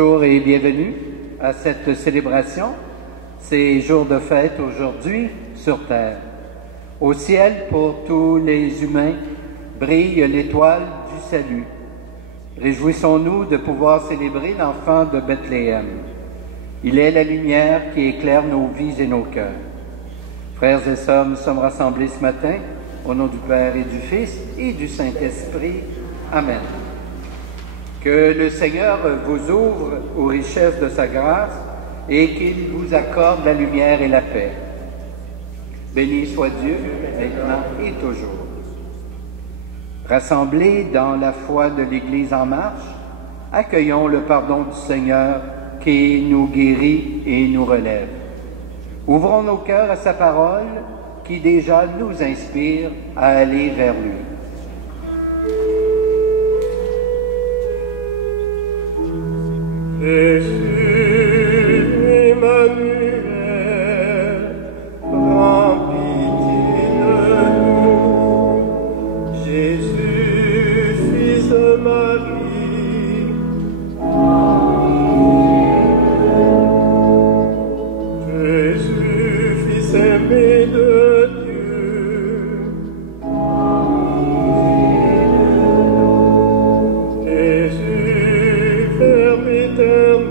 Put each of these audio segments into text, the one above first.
Bonjour et bienvenue à cette célébration, ces jours de fête aujourd'hui sur terre. Au ciel, pour tous les humains, brille l'étoile du salut. Réjouissons-nous de pouvoir célébrer l'enfant de Bethléem. Il est la lumière qui éclaire nos vies et nos cœurs. Frères et sœurs, nous sommes rassemblés ce matin au nom du Père et du Fils et du Saint-Esprit. Amen. Que le Seigneur vous ouvre aux richesses de sa grâce et qu'il vous accorde la lumière et la paix. Béni soit Dieu, maintenant et toujours. Rassemblés dans la foi de l'Église en marche, accueillons le pardon du Seigneur qui nous guérit et nous relève. Ouvrons nos cœurs à sa parole qui déjà nous inspire à aller vers lui. Jésus, Emmanuel, prends pitié de nous. Jésus, Fils de Marie, Jésus, Fils aimé de Dieu, Jésus, Verbe éternel,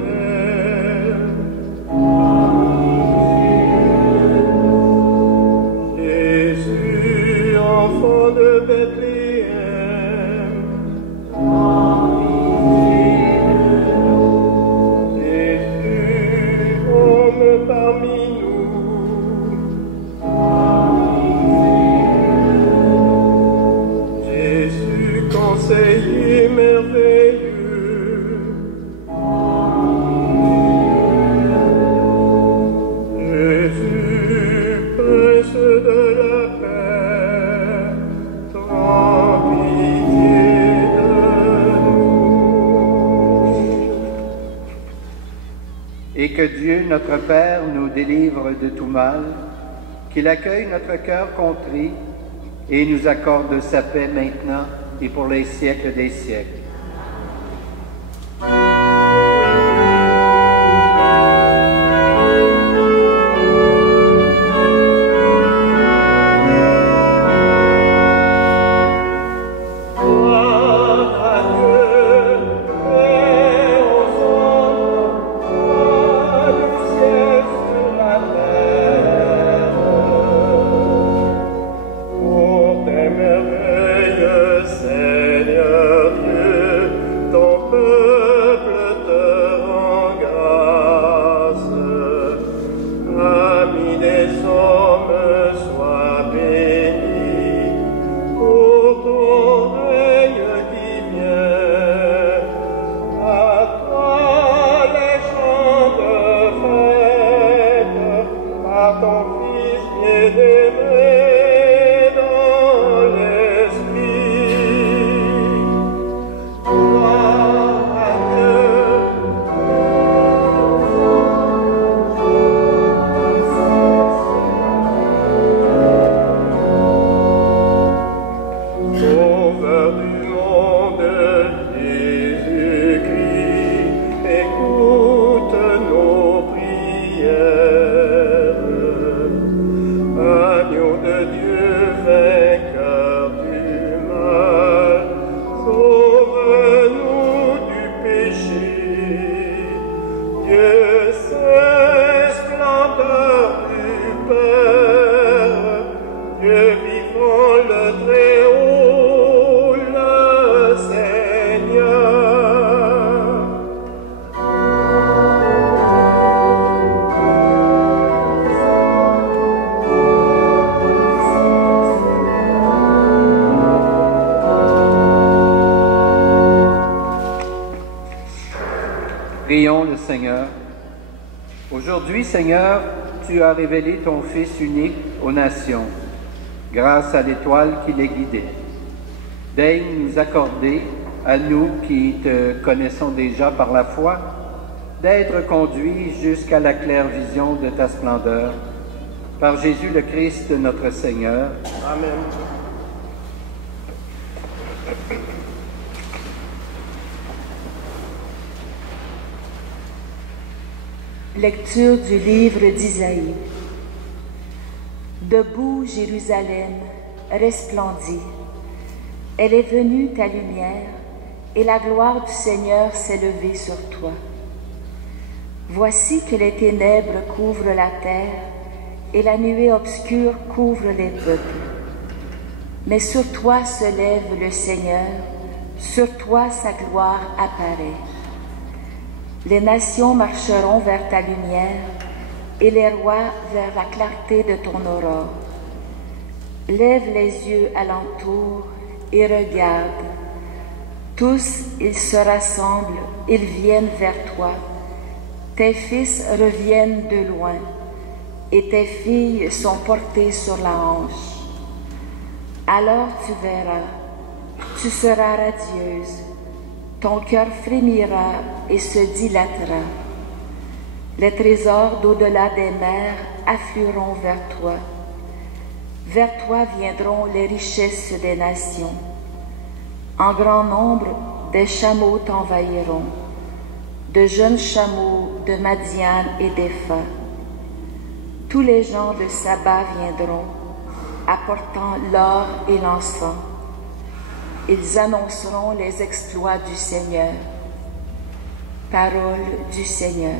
Jésus, enfant de Bethléem, Jésus, homme parmi nous, Jésus, conseiller merveilleux, Jésus, prince de la paix, prends pitié de nous. Et que Dieu, notre Père, nous délivre de tout mal, qu'il accueille notre cœur contrit et nous accorde sa paix maintenant et pour les siècles des siècles. Prions le Seigneur. Aujourd'hui, Seigneur, tu as révélé ton Fils unique aux nations, grâce à l'étoile qui les guidait. Daigne nous accorder, à nous qui te connaissons déjà par la foi, d'être conduits jusqu'à la claire vision de ta splendeur. Par Jésus le Christ, notre Seigneur. Amen. Lecture du livre d'Isaïe. Debout, Jérusalem, resplendis. Elle est venue ta lumière, et la gloire du Seigneur s'est levée sur toi. Voici que les ténèbres couvrent la terre, et la nuée obscure couvre les peuples. Mais sur toi se lève le Seigneur, sur toi sa gloire apparaît. Les nations marcheront vers ta lumière, et les rois vers la clarté de ton aurore. Lève les yeux alentour et regarde. Tous, ils se rassemblent, ils viennent vers toi. Tes fils reviennent de loin, et tes filles sont portées sur la hanche. Alors tu verras, tu seras radieuse, ton cœur frémira et se dilatera. Les trésors d'au-delà des mers afflueront vers toi. Vers toi viendront les richesses des nations. En grand nombre, des chameaux t'envahiront, de jeunes chameaux de Madian et d'Épha. Tous les gens de Saba viendront, apportant l'or et l'encens. Ils annonceront les exploits du Seigneur. Parole du Seigneur.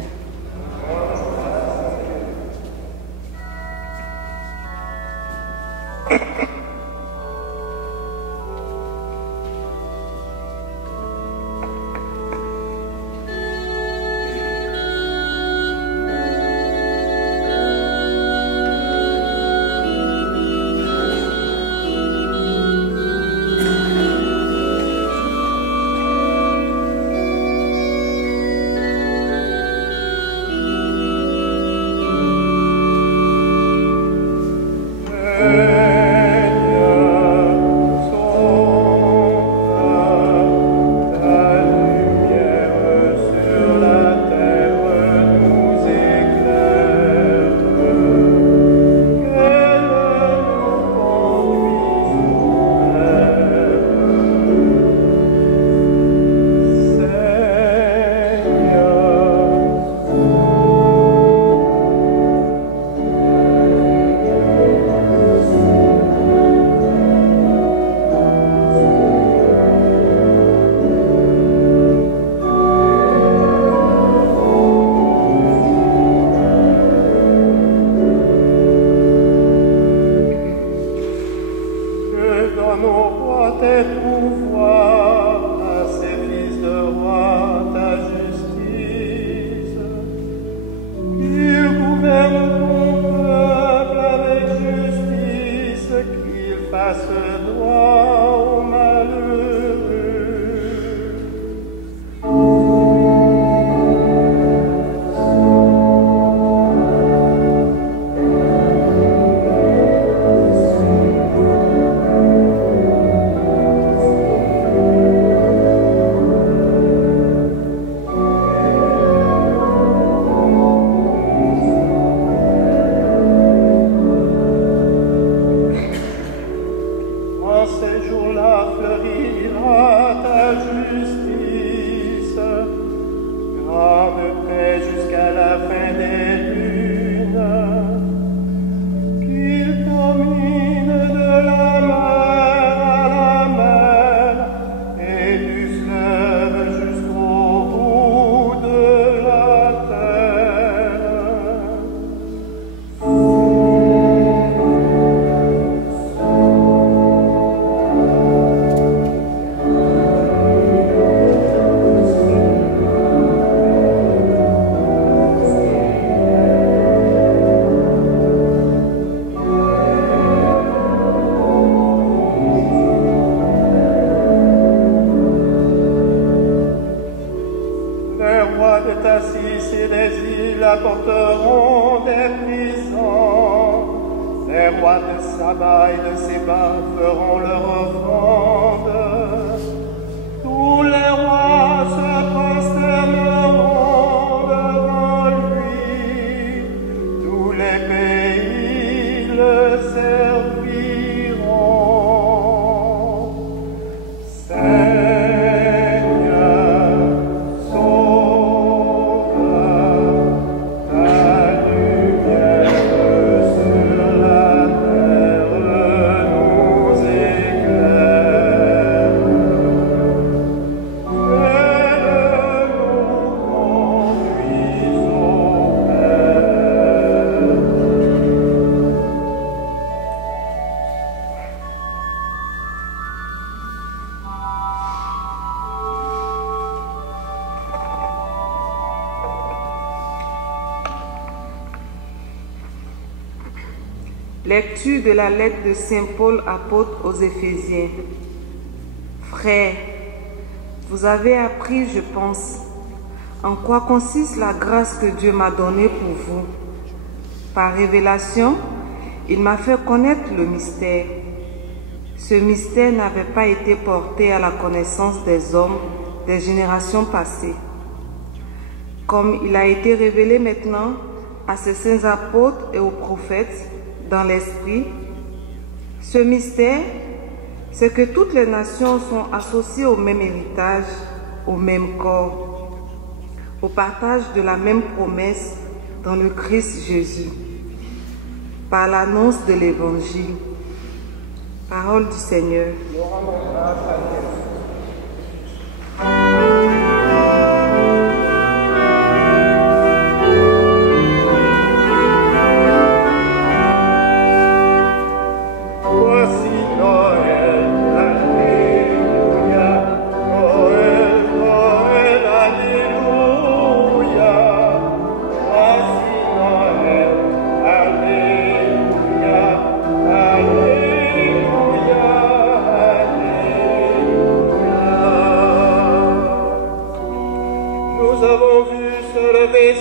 apporteront des prisons. Les rois de Saba et de Séba feront leur offrande. Tous les rois se prosterneront devant lui. Tous les pays le serviront. Seigneur, sauve ta Lecture de la lettre de Saint Paul apôtre aux Éphésiens. Frères, vous avez appris, je pense, en quoi consiste la grâce que Dieu m'a donnée pour vous. Par révélation, il m'a fait connaître le mystère. Ce mystère n'avait pas été porté à la connaissance des hommes des générations passées. Comme il a été révélé maintenant à ses saints apôtres et aux prophètes dans l'esprit, ce mystère, c'est que toutes les nations sont associées au même héritage, au même corps, au partage de la même promesse dans le Christ Jésus, par l'annonce de l'Évangile. Parole du Seigneur. Nous rendons grâce à Dieu.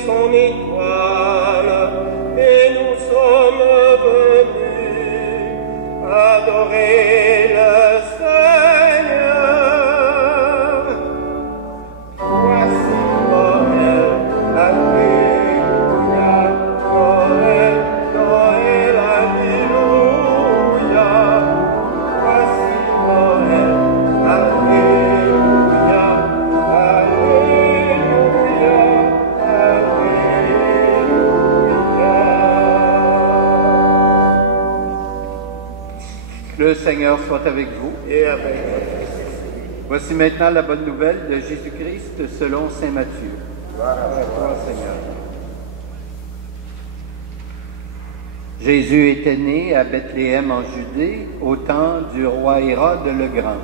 Son étoile et nous sommes venus adorer le Seigneur. Voici Noël, alléluia, Noël, Noël, alléluia. Voici Noël, alléluia, alléluia. Le Seigneur soit avec vous. Et avec vous. Voici maintenant la bonne nouvelle de Jésus-Christ selon saint Matthieu. Gloire à toi, Seigneur. Jésus était né à Bethléem en Judée au temps du roi Hérode le Grand.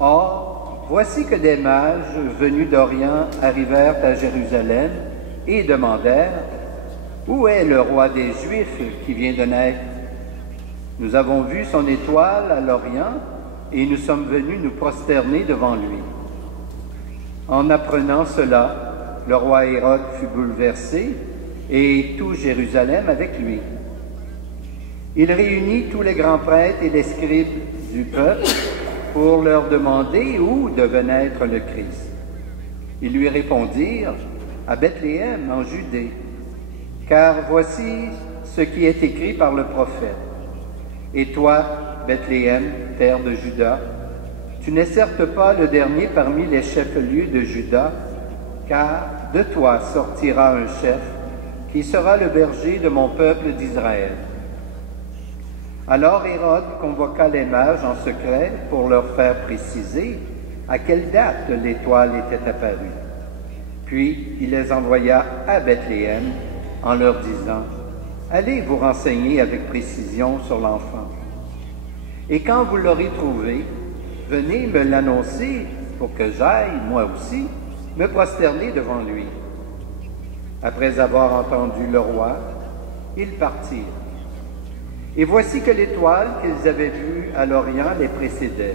Or, voici que des mages venus d'Orient arrivèrent à Jérusalem et demandèrent « Où est le roi des Juifs qui vient de naître? Nous avons vu son étoile à l'Orient et nous sommes venus nous prosterner devant lui. » En apprenant cela, le roi Hérode fut bouleversé et tout Jérusalem avec lui. Il réunit tous les grands prêtres et les scribes du peuple pour leur demander où devait naître le Christ. Ils lui répondirent « À Bethléem, en Judée, car voici ce qui est écrit par le prophète. Et toi, Bethléem, terre de Juda, tu n'es certes pas le dernier parmi les chefs-lieux de Juda, car de toi sortira un chef qui sera le berger de mon peuple d'Israël. » Alors Hérode convoqua les mages en secret pour leur faire préciser à quelle date l'étoile était apparue. Puis il les envoya à Bethléem en leur disant « Allez vous renseigner avec précision sur l'enfant. Et quand vous l'aurez trouvé, venez me l'annoncer pour que j'aille, moi aussi, me prosterner devant lui. » Après avoir entendu le roi, ils partirent. Et voici que l'étoile qu'ils avaient vue à l'Orient les précédait,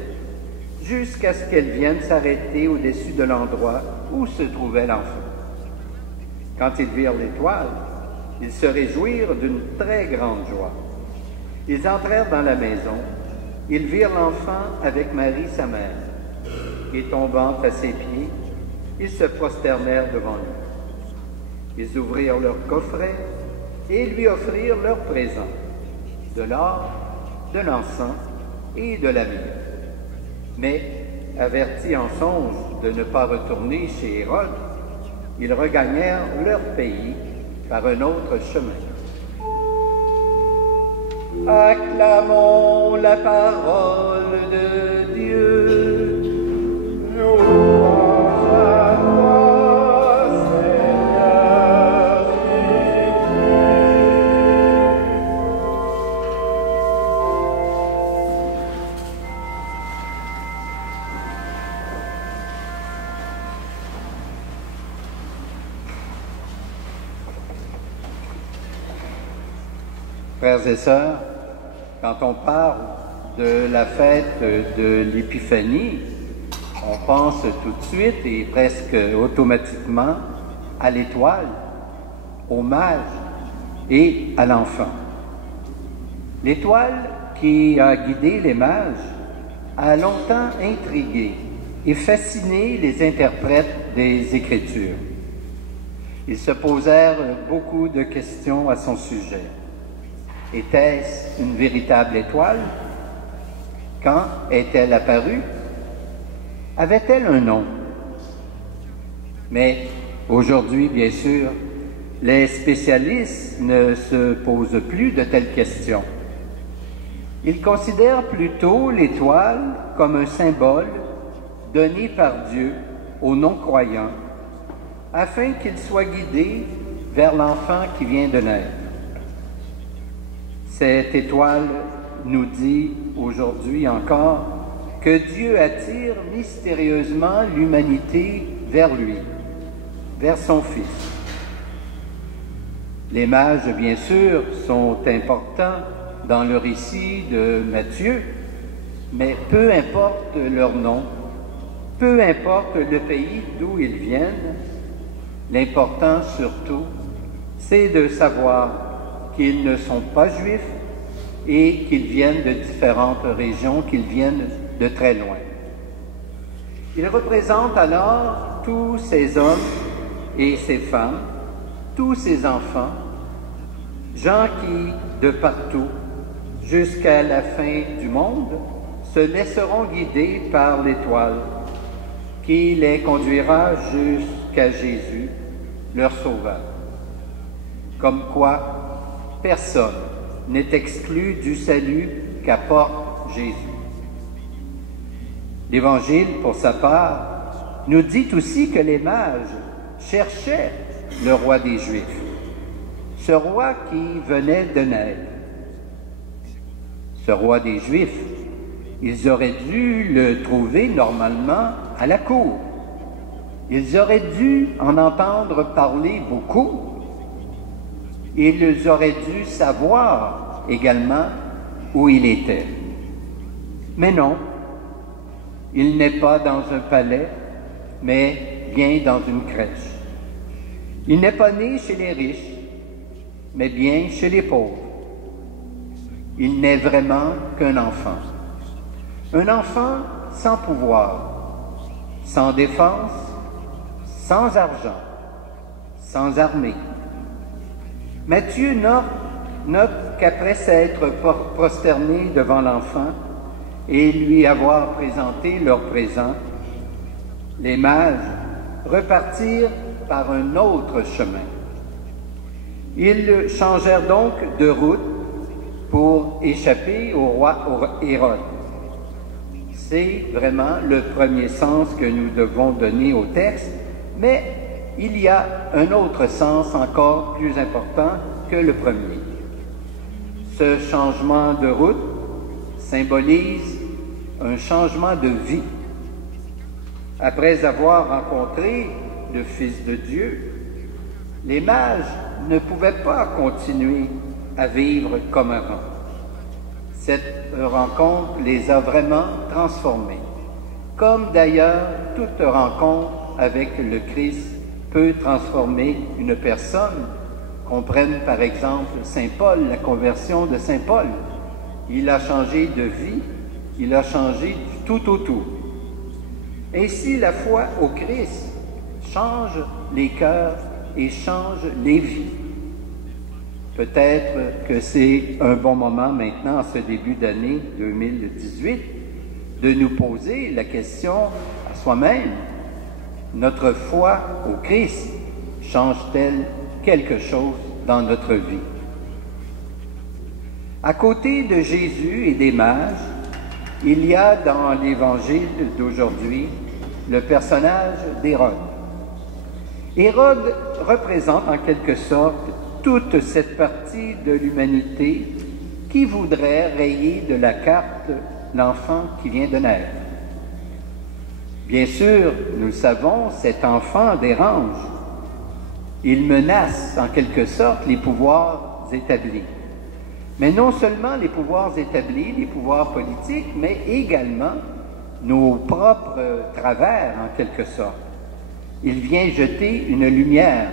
jusqu'à ce qu'elle vienne s'arrêter au-dessus de l'endroit où se trouvait l'enfant. Quand ils virent l'étoile, ils se réjouirent d'une très grande joie. Ils entrèrent dans la maison, ils virent l'enfant avec Marie sa mère, et tombant à ses pieds, ils se prosternèrent devant lui. Ils ouvrirent leur coffret et lui offrirent leurs présents, de l'or, de l'encens et de la myrrhe. Mais, avertis en songe de ne pas retourner chez Hérode, ils regagnèrent leur pays par un autre chemin. Acclamons la parole de Dieu. Louange à toi, Seigneur Jésus. Frères et sœurs, quand on parle de la fête de l'Épiphanie, on pense tout de suite et presque automatiquement à l'étoile, au mage et à l'enfant. L'étoile qui a guidé les mages a longtemps intrigué et fasciné les interprètes des Écritures. Ils se posèrent beaucoup de questions à son sujet. Était-ce une véritable étoile? Quand est-elle apparue? Avait-elle un nom? Mais aujourd'hui, bien sûr, les spécialistes ne se posent plus de telles questions. Ils considèrent plutôt l'étoile comme un symbole donné par Dieu aux non-croyants afin qu'ils soient guidés vers l'enfant qui vient de naître. Cette étoile nous dit aujourd'hui encore que Dieu attire mystérieusement l'humanité vers lui, vers son Fils. Les mages, bien sûr, sont importants dans le récit de Matthieu, mais peu importe leur nom, peu importe le pays d'où ils viennent, l'important surtout, c'est de savoir qu'ils ne sont pas juifs et qu'ils viennent de différentes régions, qu'ils viennent de très loin. Ils représentent alors tous ces hommes et ces femmes, tous ces enfants, gens qui, de partout, jusqu'à la fin du monde, se laisseront guider par l'étoile qui les conduira jusqu'à Jésus, leur Sauveur. Comme quoi, personne n'est exclu du salut qu'apporte Jésus. L'Évangile, pour sa part, nous dit aussi que les mages cherchaient le roi des Juifs, ce roi qui venait de naître. Ce roi des Juifs, ils auraient dû le trouver normalement à la cour. Ils auraient dû en entendre parler beaucoup. Ils auraient dû savoir également où il était. Mais non, il n'est pas dans un palais, mais bien dans une crèche. Il n'est pas né chez les riches, mais bien chez les pauvres. Il n'est vraiment qu'un enfant. Un enfant sans pouvoir, sans défense, sans argent, sans armée. Matthieu note qu'après s'être prosterné devant l'enfant et lui avoir présenté leur présent, les mages repartirent par un autre chemin. Ils changèrent donc de route pour échapper au roi Hérode. C'est vraiment le premier sens que nous devons donner au texte, mais il y a un autre sens encore plus important que le premier. Ce changement de route symbolise un changement de vie. Après avoir rencontré le Fils de Dieu, les mages ne pouvaient pas continuer à vivre comme avant. Cette rencontre les a vraiment transformés, comme d'ailleurs toute rencontre avec le Christ peut transformer une personne. Qu'on prenne par exemple Saint Paul, la conversion de Saint Paul. Il a changé de vie, il a changé du tout au tout. Ainsi, la foi au Christ change les cœurs et change les vies. Peut-être que c'est un bon moment maintenant, en ce début d'année 2018, de nous poser la question à soi-même. Notre foi au Christ change-t-elle quelque chose dans notre vie? À côté de Jésus et des mages, il y a dans l'Évangile d'aujourd'hui le personnage d'Hérode. Hérode représente en quelque sorte toute cette partie de l'humanité qui voudrait rayer de la carte l'enfant qui vient de naître. Bien sûr, nous le savons, cet enfant dérange. Il menace en quelque sorte les pouvoirs établis. Mais non seulement les pouvoirs établis, les pouvoirs politiques, mais également nos propres travers, en quelque sorte. Il vient jeter une lumière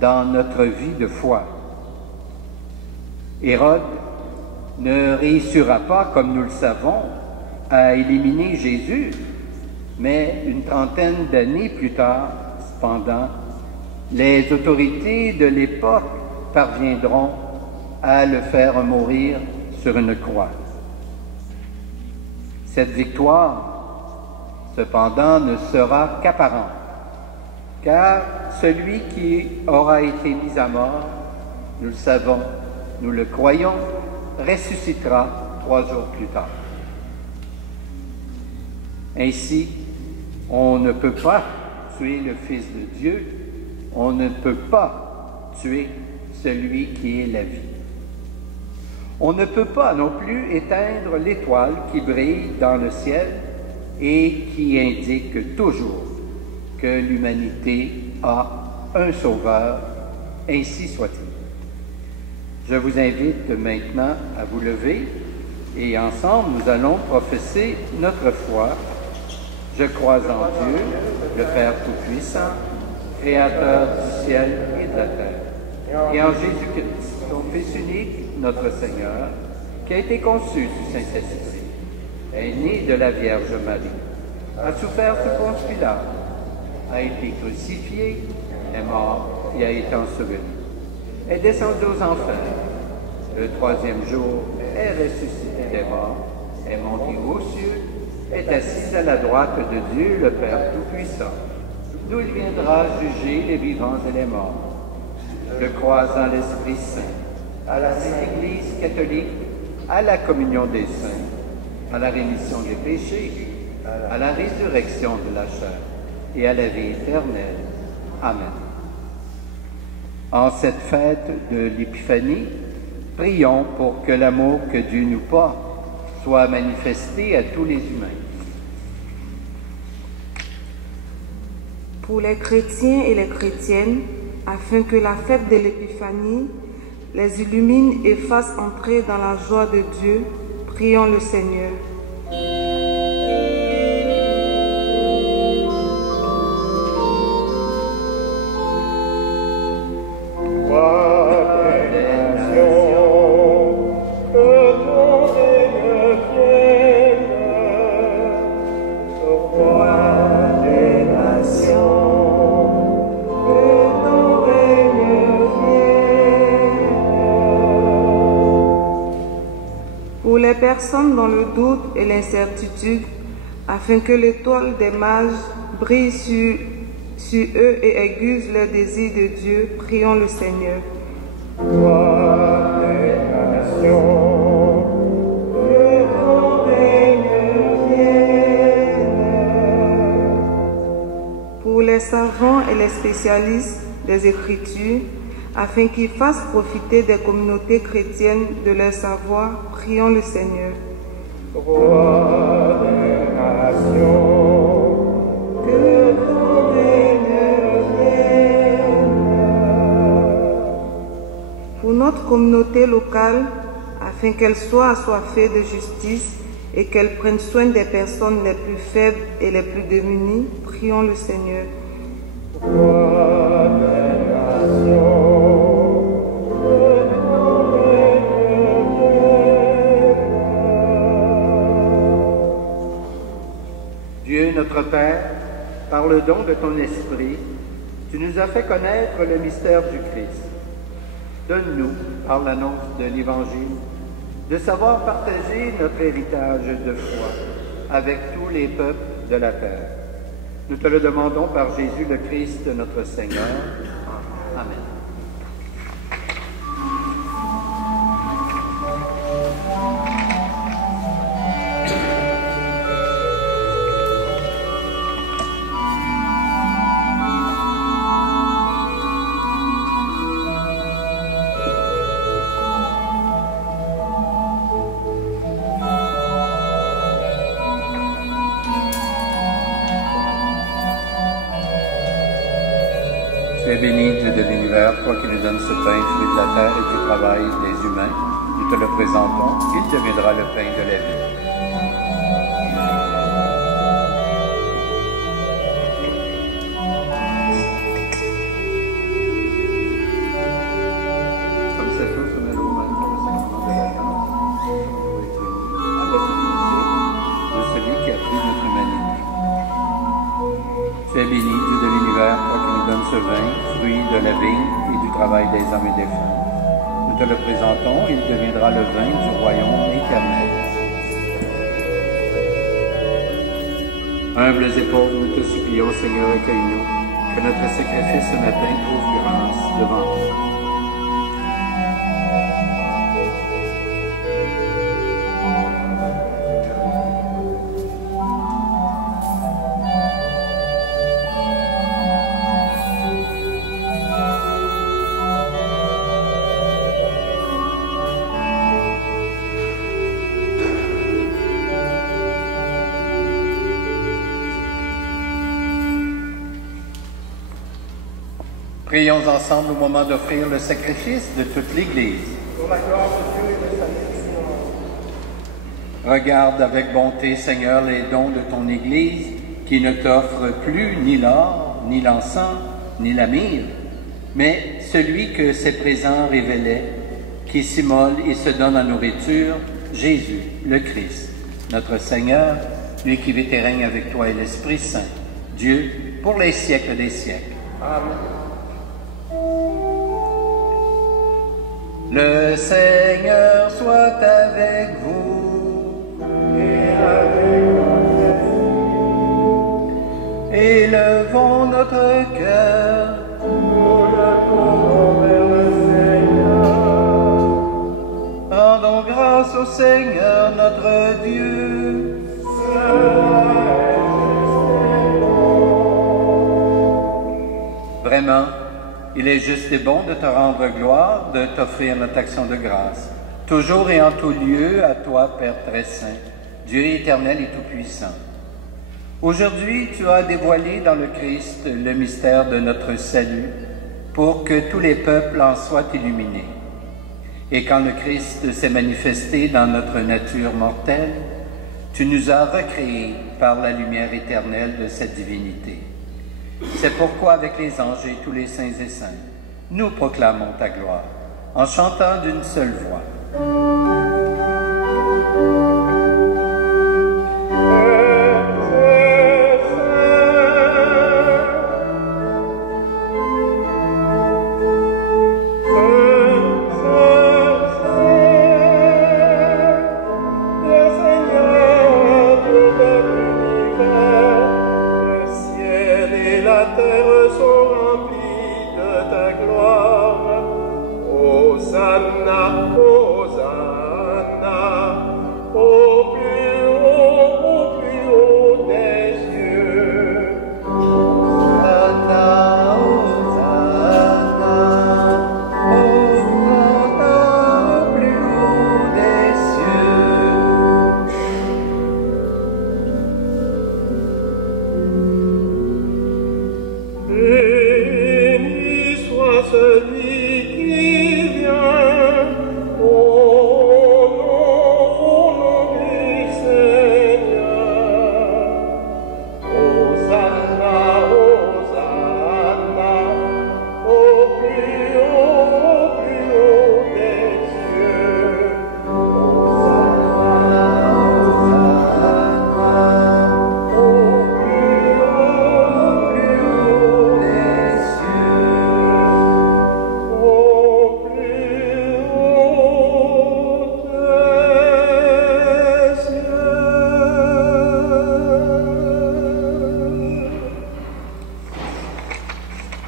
dans notre vie de foi. Hérode ne réussira pas, comme nous le savons, à éliminer Jésus, mais une trentaine d'années plus tard, cependant, les autorités de l'époque parviendront à le faire mourir sur une croix. Cette victoire, cependant, ne sera qu'apparente, car celui qui aura été mis à mort, nous le savons, nous le croyons, ressuscitera 3 jours plus tard. Ainsi, on ne peut pas tuer le Fils de Dieu, on ne peut pas tuer celui qui est la vie. On ne peut pas non plus éteindre l'étoile qui brille dans le ciel et qui indique toujours que l'humanité a un sauveur, ainsi soit-il. Je vous invite maintenant à vous lever et ensemble nous allons professer notre foi. Je crois en Dieu, le Père Tout-Puissant, Créateur du ciel et de la terre, et en Jésus-Christ, son Fils unique, notre Seigneur, qui a été conçu du Saint-Esprit, est né de la Vierge Marie, a souffert sous Ponce Pilate, a été crucifié, est mort et a été enseveli, est descendu aux enfers, le 3e jour est ressuscité des morts, est monté aux cieux, est assis à la droite de Dieu, le Père Tout-Puissant, d'où il viendra juger les vivants et les morts. Je crois en l'Esprit Saint, à la Sainte Église catholique, à la communion des saints, à la rémission des péchés, à la résurrection de la chair et à la vie éternelle. Amen. En cette fête de l'Épiphanie, prions pour que l'amour que Dieu nous porte soit manifesté à tous les humains. Pour les chrétiens et les chrétiennes, afin que la fête de l'Épiphanie les illumine et fasse entrer dans la joie de Dieu, prions le Seigneur. Pour les personnes dans le doute et l'incertitude, afin que l'étoile des mages brille sur eux et aiguise leur désir de Dieu, prions le Seigneur. Roi des nations, que ton règne vienne. Pour les savants et les spécialistes des Écritures, afin qu'ils fassent profiter des communautés chrétiennes de leur savoir, prions le Seigneur. Roi des nations, que ton règne vienne. Pour notre communauté locale, afin qu'elle soit assoiffée de justice et qu'elle prenne soin des personnes les plus faibles et les plus démunies, prions le Seigneur. Roi des nations, Dieu notre Père, par le don de ton Esprit, tu nous as fait connaître le mystère du Christ. Donne-nous, par l'annonce de l'Évangile, de savoir partager notre héritage de foi avec tous les peuples de la terre. Nous te le demandons par Jésus le Christ, notre Seigneur. Amen. Tu es béni, Dieu de l'univers, toi qui nous donnes ce pain, fruit de la terre et du travail des humains. Nous te le présentons, il deviendra le pain de la vie. Comme cette eau se mêle au mal pour le sacrement de la grâce, avec l'unité de celui qui a pris notre humanité. Tu es béni, Dieu de l'univers, toi qui nous donnes ce vin, fruit de la vigne et du travail des hommes et des femmes. Nous te le présentons, il deviendra le vin du royaume éternel. Humbles et pauvres, nous te supplions, Seigneur, accueille-nous, que notre sacrifice ce matin trouve grâce devant toi. Prions ensemble au moment d'offrir le sacrifice de toute l'Église. Pour la gloire de Dieu et de sa puissance. Regarde avec bonté, Seigneur, les dons de ton Église, qui ne t'offre plus ni l'or, ni l'encens, ni la myrrhe, mais celui que ses présents révélaient, qui s'immole et se donne en nourriture, Jésus, le Christ, notre Seigneur, lui qui vit et règne avec toi et l'Esprit Saint, Dieu, pour les siècles des siècles. Amen. Le Seigneur soit avec vous. Et avec notre Élevons notre cœur. nous le tournons vers le Seigneur. Rendons grâce au Seigneur notre Dieu. Vraiment, il est juste et bon de te rendre gloire, de t'offrir notre action de grâce. Toujours et en tout lieu, à toi, Père très saint, Dieu éternel et tout-puissant. Aujourd'hui, tu as dévoilé dans le Christ le mystère de notre salut, pour que tous les peuples en soient illuminés. Et quand le Christ s'est manifesté dans notre nature mortelle, tu nous as recréés par la lumière éternelle de cette divinité. C'est pourquoi, avec les anges et tous les saints et saintes, nous proclamons ta gloire, en chantant d'une seule voix.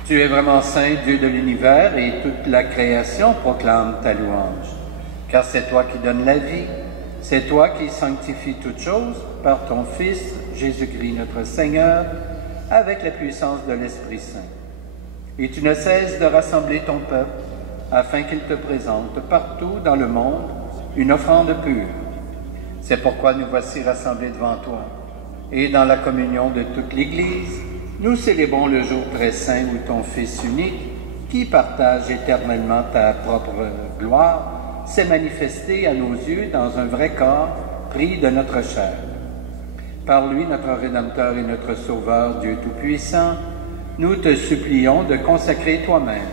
Tu es vraiment saint, Dieu de l'univers, et toute la création proclame ta louange. Car c'est toi qui donnes la vie, c'est toi qui sanctifies toutes choses par ton Fils, Jésus-Christ notre Seigneur, avec la puissance de l'Esprit Saint. Et tu ne cesses de rassembler ton peuple, afin qu'il te présente partout dans le monde une offrande pure. C'est pourquoi nous voici rassemblés devant toi. Et dans la communion de toute l'Église, nous célébrons le jour très saint où ton Fils unique, qui partage éternellement ta propre gloire, s'est manifesté à nos yeux dans un vrai corps pris de notre chair. Par lui, notre Rédempteur et notre Sauveur, Dieu Tout-Puissant, nous te supplions de consacrer toi-même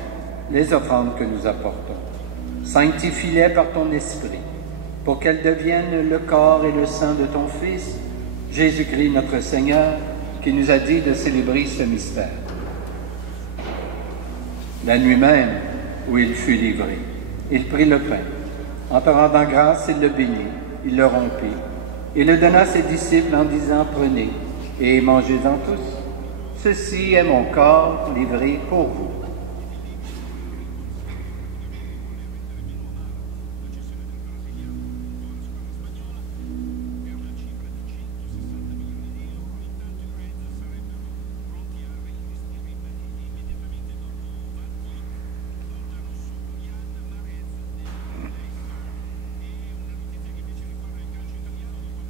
les offrandes que nous apportons. Sanctifie-les par ton Esprit, pour qu'elles deviennent le corps et le sang de ton Fils, Jésus-Christ notre Seigneur, qui nous a dit de célébrer ce mystère. La nuit même où il fut livré, il prit le pain. En te rendant grâce, il le bénit, il le rompit, et le donna à ses disciples en disant, prenez et mangez-en tous. Ceci est mon corps livré pour vous.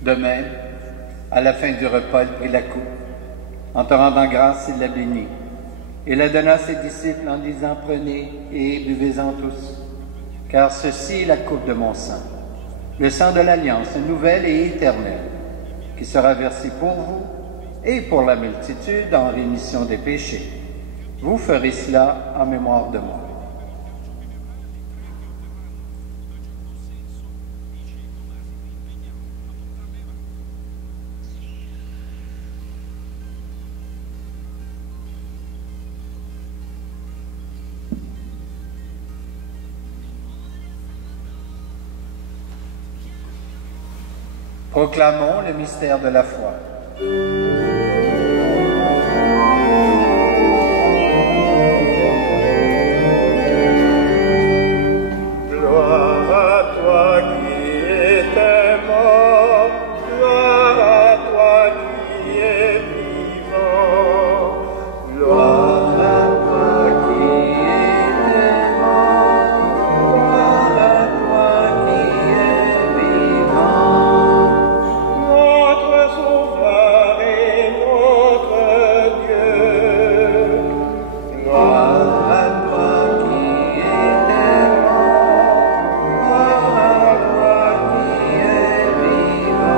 De même, à la fin du repas, il prit la coupe. En te rendant grâce, il la bénit. Il la donna à ses disciples en disant, prenez et buvez-en tous. Car ceci est la coupe de mon sang, le sang de l'Alliance nouvelle et éternelle, qui sera versé pour vous et pour la multitude en rémission des péchés. Vous ferez cela en mémoire de moi. Proclamons le mystère de la foi. Gloire à toi qui étais mort, gloire à toi qui es vivant, gloire à toi qui étais mort, gloire à toi qui es vivant. Notre Sauveur et notre Dieu, gloire à toi qui étais mort, gloire à toi qui es vivant.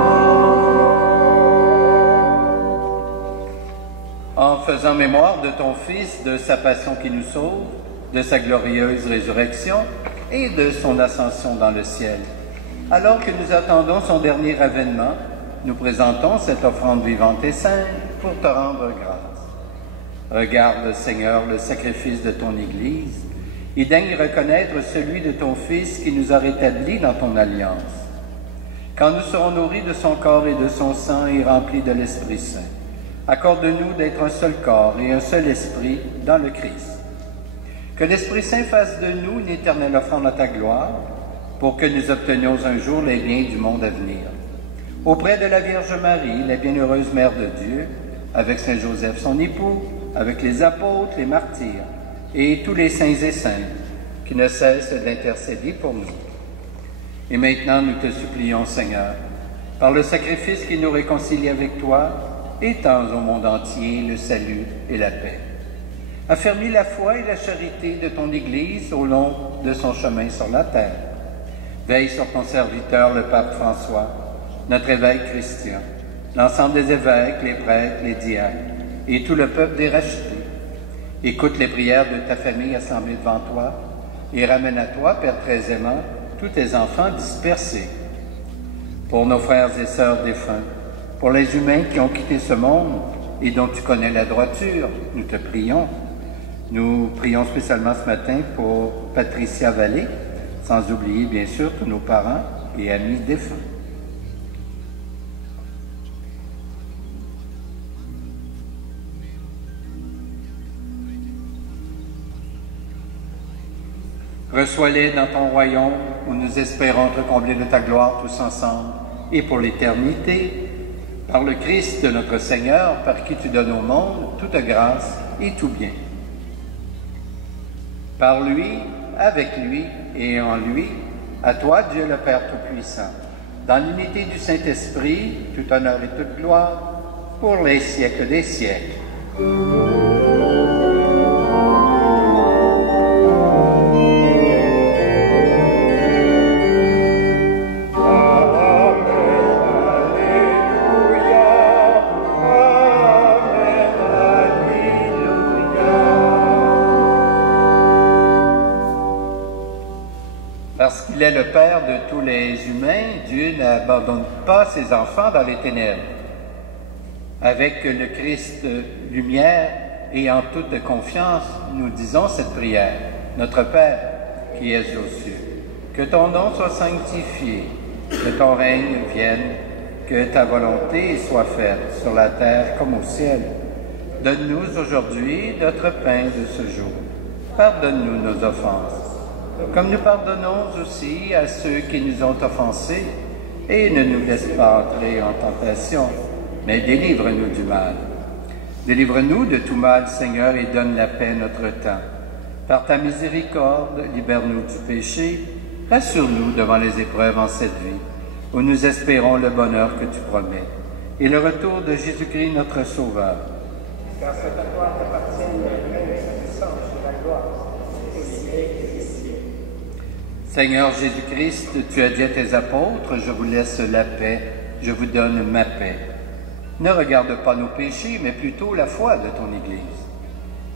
En faisant mémoire de ton Fils, de sa passion qui nous sauve, de sa glorieuse résurrection et de son ascension dans le ciel. Alors que nous attendons son dernier avènement, nous présentons cette offrande vivante et sainte pour te rendre grâce. Regarde, Seigneur, le sacrifice de ton Église et daigne reconnaître celui de ton Fils qui nous a rétablis dans ton alliance. Quand nous serons nourris de son corps et de son sang et remplis de l'Esprit Saint, accorde-nous d'être un seul corps et un seul esprit dans le Christ. Que l'Esprit Saint fasse de nous une éternelle offrande à ta gloire, pour que nous obtenions un jour les biens du monde à venir. Auprès de la Vierge Marie, la bienheureuse Mère de Dieu, avec Saint Joseph son époux, avec les apôtres, les martyrs, et tous les saints et saintes, qui ne cessent d'intercéder pour nous. Et maintenant, nous te supplions, Seigneur, par le sacrifice qui nous réconcilie avec toi, étends au monde entier le salut et la paix. Affermis la foi et la charité de ton Église au long de son chemin sur la terre. Veille sur ton serviteur, le pape François, notre évêque Christian, l'ensemble des évêques, les prêtres, les diacres, et tout le peuple des rachetés. Écoute les prières de ta famille assemblée devant toi, et ramène à toi, Père très aimant, tous tes enfants dispersés. Pour nos frères et sœurs défunts, pour les humains qui ont quitté ce monde et dont tu connais la droiture, nous te prions. Nous prions spécialement ce matin pour Patricia Vallée, sans oublier bien sûr tous nos parents et amis défunts. Reçois-les dans ton royaume où nous espérons te combler de ta gloire tous ensemble et pour l'éternité, par le Christ notre Seigneur, par qui tu donnes au monde toute grâce et tout bien. Par lui, avec lui et en lui, à toi, Dieu le Père Tout-Puissant, dans l'unité du Saint-Esprit, tout honneur et toute gloire, pour les siècles des siècles. qu'il est le Père de tous les humains, Dieu n'abandonne pas ses enfants dans les ténèbres. Avec le Christ lumière et en toute confiance, nous disons cette prière. Notre Père, qui es aux cieux, que ton nom soit sanctifié, que ton règne vienne, que ta volonté soit faite sur la terre comme au ciel. Donne-nous aujourd'hui notre pain de ce jour. Pardonne-nous nos offenses, comme nous pardonnons aussi à ceux qui nous ont offensés, et ne nous laisse pas entrer en tentation, mais délivre-nous du mal. Délivre-nous de tout mal, Seigneur, et donne la paix à notre temps. Par ta miséricorde, libère-nous du péché, rassure-nous devant les épreuves en cette vie, où nous espérons le bonheur que tu promets, et le retour de Jésus-Christ, notre Sauveur. Car c'est à toi qu'appartiennent le règne, la puissance et la gloire, au siècle des siècles. Seigneur Jésus-Christ, tu as dit à tes apôtres, je vous laisse la paix, je vous donne ma paix. Ne regarde pas nos péchés, mais plutôt la foi de ton Église.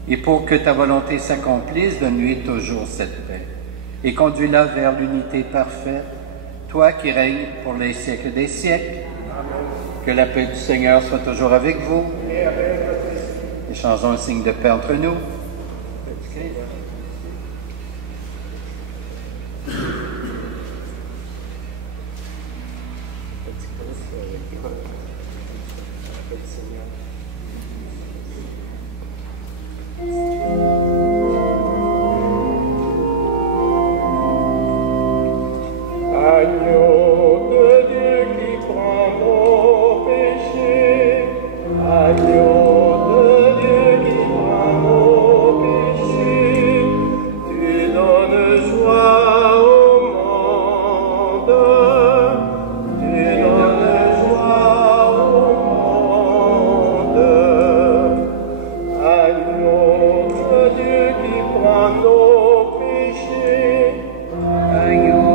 Et pour que ta volonté s'accomplisse, donne-lui toujours cette paix. Et conduis-la vers l'unité parfaite, toi qui règnes pour les siècles des siècles. Amen. Que la paix du Seigneur soit toujours avec vous. Et avec votre esprit. Échangeons un signe de paix entre nous. Agneau de Dieu qui prend nos péchés, agneau de Dieu qui prend nos péchés, tu donnes joie au monde, tu donnes joie au monde. Agneau de Dieu qui prend nos péchés, agneau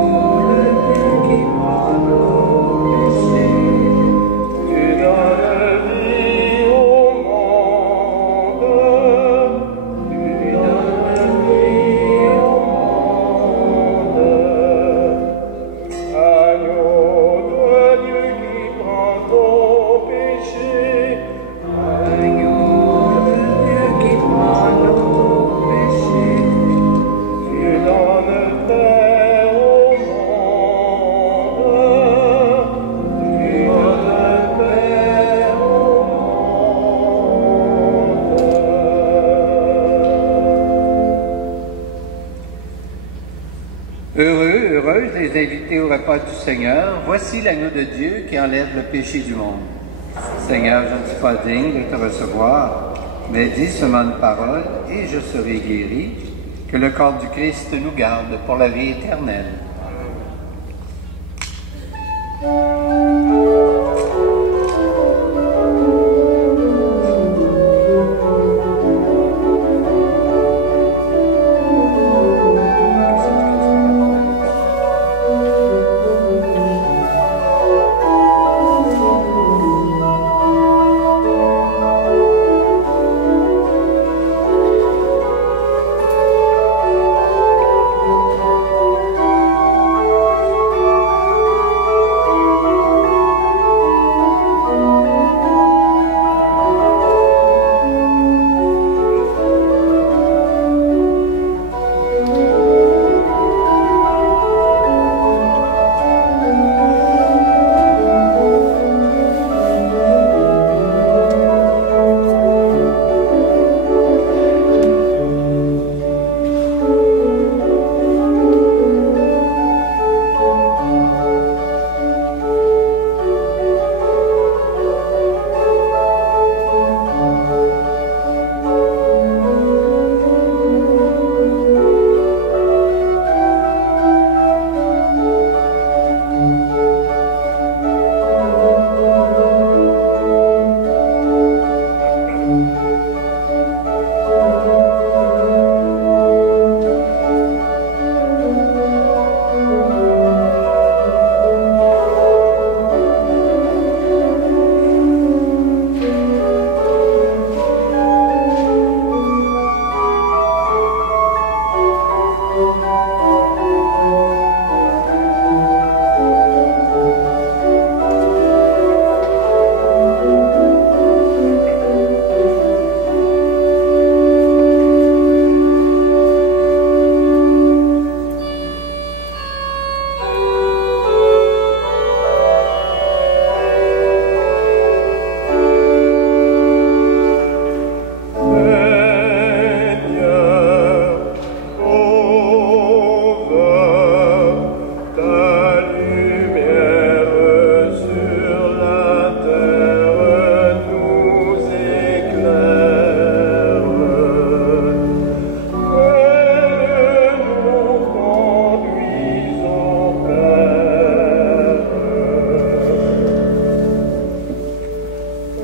Heureuses les invités au repas du Seigneur, voici l'agneau de Dieu qui enlève le péché du monde. Seigneur, je ne suis pas digne de te recevoir, mais dis seulement une parole et je serai guéri. Que le corps du Christ nous garde pour la vie éternelle.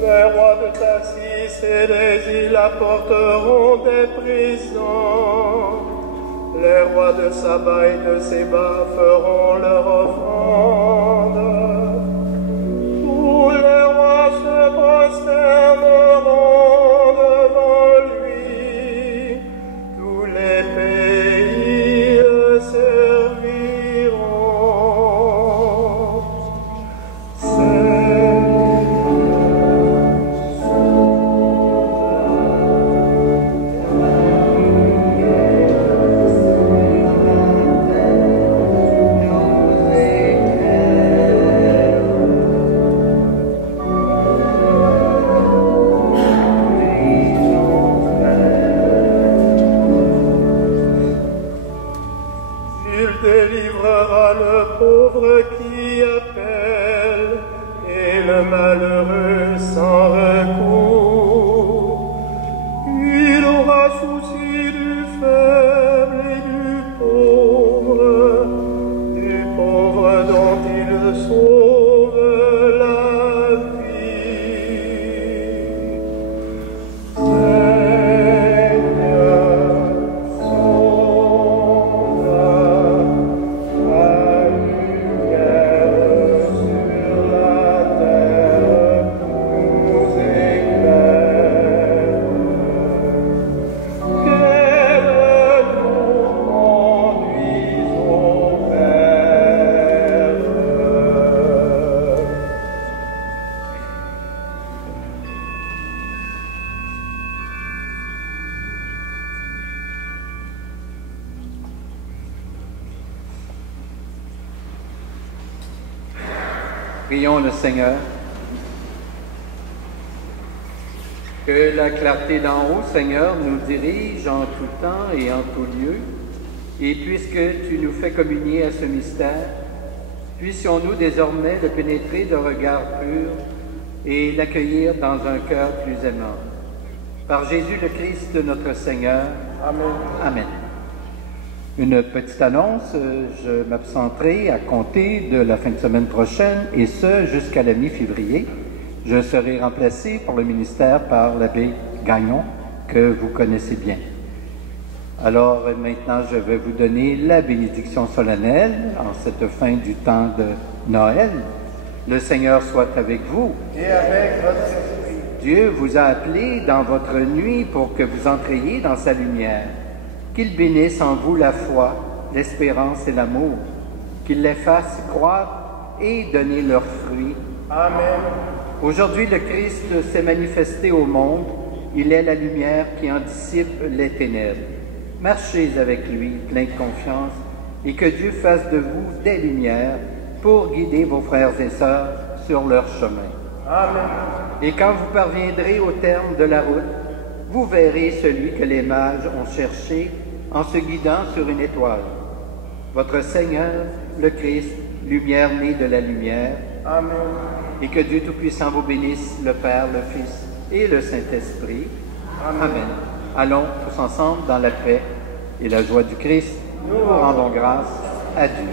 Les rois de Tassis et des îles apporteront des présents. Les rois de Saba et de Séba feront leur offrande. Tous les rois se prosterneront devant lui. Tous les pays le serviront. Qui appelle et le malheureux sans recours. Il aura souci du faible et du pauvre dont il sauve la vie. Prions le Seigneur. Que la clarté d'en haut, Seigneur, nous dirige en tout temps et en tout lieu. Et puisque tu nous fais communier à ce mystère, puissions-nous désormais le pénétrer de regard pur et l'accueillir dans un cœur plus aimant. Par Jésus le Christ, notre Seigneur. Amen. Amen. Une petite annonce, je m'absenterai à compter de la fin de semaine prochaine, et ce jusqu'à la mi-février. Je serai remplacé pour le ministère par l'abbé Gagnon, que vous connaissez bien. Alors maintenant, je vais vous donner la bénédiction solennelle en cette fin du temps de Noël. Le Seigneur soit avec vous. Et avec votre esprit. Dieu vous a appelé dans votre nuit pour que vous entriez dans sa lumière. Qu'il bénisse en vous la foi, l'espérance et l'amour, qu'il les fasse croître et donner leurs fruits. Amen. Aujourd'hui, le Christ s'est manifesté au monde. Il est la lumière qui en dissipe les ténèbres. Marchez avec lui, plein de confiance, et que Dieu fasse de vous des lumières pour guider vos frères et sœurs sur leur chemin. Amen. Et quand vous parviendrez au terme de la route, vous verrez celui que les mages ont cherché en se guidant sur une étoile. Votre Seigneur, le Christ, lumière née de la lumière. Amen. Et que Dieu Tout-Puissant vous bénisse, le Père, le Fils et le Saint-Esprit. Amen. Amen. Allons tous ensemble dans la paix et la joie du Christ. Nous rendons grâce à Dieu.